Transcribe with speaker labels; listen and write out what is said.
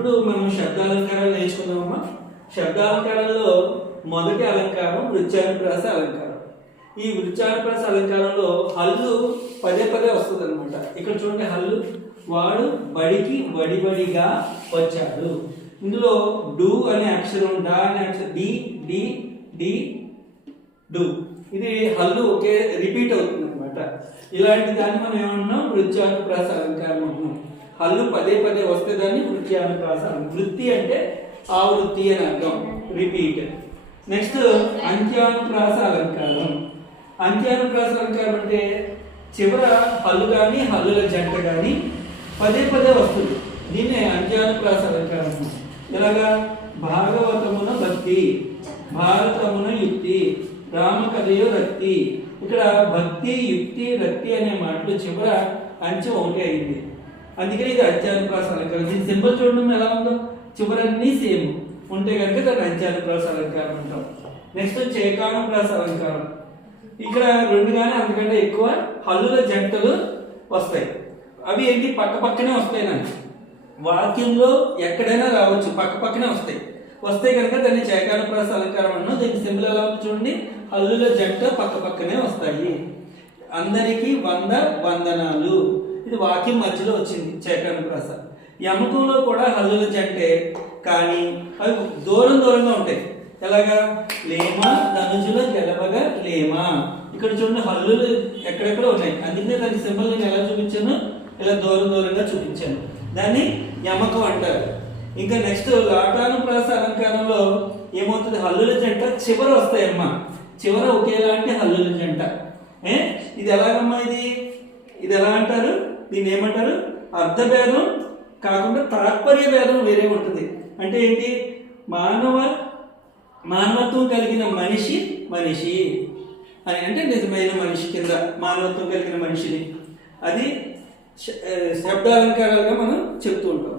Speaker 1: ఇప్పుడు మనం శబ్దాలంకారాలు నేర్చుకుందామమ్మా. శబ్దాలంకారంలో మొదటి అలంకారం వృత్యానుప్రాస అలంకారం. ఈ వృత్యానుప్రాస అలంకారంలో హల్లు పదే పదే వస్తుంది అనమాట ఇక్కడ చూడండి హల్లు. వాడు బడికి వడిబడిగా వచ్చాడు. ఇందులో డు అనే అక్షరం డా అనే అక్షరం డి డి డి డు. ఇది హల్లు ఒకే రిపీట్ అవుతుంది అనమాట ఇలాంటి దాన్ని మనం ఏమంటున్నాం? వృత్యానుప్రాస అలంకారం అంటున్నాం. హల్లు పదే పదే వస్తే దాన్ని వృత్తి అలంకారం. వృత్తి అంటే ఆ వృత్తి అని అర్థం. రిపీట్ నెక్స్ట్ అంత్యానుప్రాస అలంకారం. అంత్యానుప్రాస అలంకారం అంటే చివర హల్లు కానీ హల్లుల జంట కానీ పదే పదే వస్తుంది. దీన్నే అంత్యానుప్రాస అలంకారం ఇలాగా ఎలాగా? భాగవతమున భక్తి భారతమున యుక్తి రామకథయు రక్తి. ఇక్కడ భక్తి యుక్తి రక్తి అనే మాటలు చివర అంచె ఒకటి అయింది. అందుకని ఇది అంత్యానుప్రాస అలంకారం దీని సింబల్ చూడడం ఎలా ఉందో? చివరన్నీ సేమ్. ఉంటే కనుక దాన్ని అంత్యానుప్రాస అలంకారం అంటాం. నెక్స్ట్ చేకానుప్రాస అలంకారం ఇక్కడ రెండు కానీ అంతకంటే ఎక్కువ హల్లుల జంటలు వస్తాయి. అవి ఏంటి? పక్క పక్కనే వస్తాయి నాకు వాక్యంలో ఎక్కడైనా రావచ్చు. పక్క పక్కనే వస్తాయి. వస్తే కనుక దాన్ని చేకానుప్రాస అలంకారం అన్నాం. దీన్ని సింబల్ ఎలా ఉంది చూడండి. హల్లుల జంట పక్క పక్కనే వస్తాయి. అందరికీ వంద వందన వాక్యం మధ్యలో వచ్చింది చేకానుప్రాస యమకంలో కూడా హల్లుల జంటే కానీ అవి దూరం దూరంగా ఉంటాయి. ఎలాగా? లేమా ధనుజులో గెలవగా లేమా. ఇక్కడ చూడండి హల్లులు ఎక్కడెక్కడ ఉన్నాయి. అందుకే దాని సింబల్ నేను ఎలా చూపించాను? ఇలా దూరం దూరంగా చూపించాను. దాన్ని యమకం అంటారు. ఇంకా నెక్స్ట్ లాటానుప్రాస అలంకారంలో ఏమవుతుంది? హల్లుల జంట చివర వస్తాయమ్మా. చివర ఒకేలాంటి హల్లుల జంట. ఏ? ఇది ఎలాగమ్మా ఇది? ఇది ఎలా దీన్ని ఏమంటారు అర్థభేదం కాకుండా తాత్పర్య భేదం వేరే ఉంటుంది. అంటే ఏంటి? మానవ మానవత్వం కలిగిన మనిషి మనిషి అని అంటే నిజమైన మనిషి కింద మానవత్వం కలిగిన మనిషిని. అది శబ్దాలంకారాలుగా మనం చెప్తూ ఉంటాం.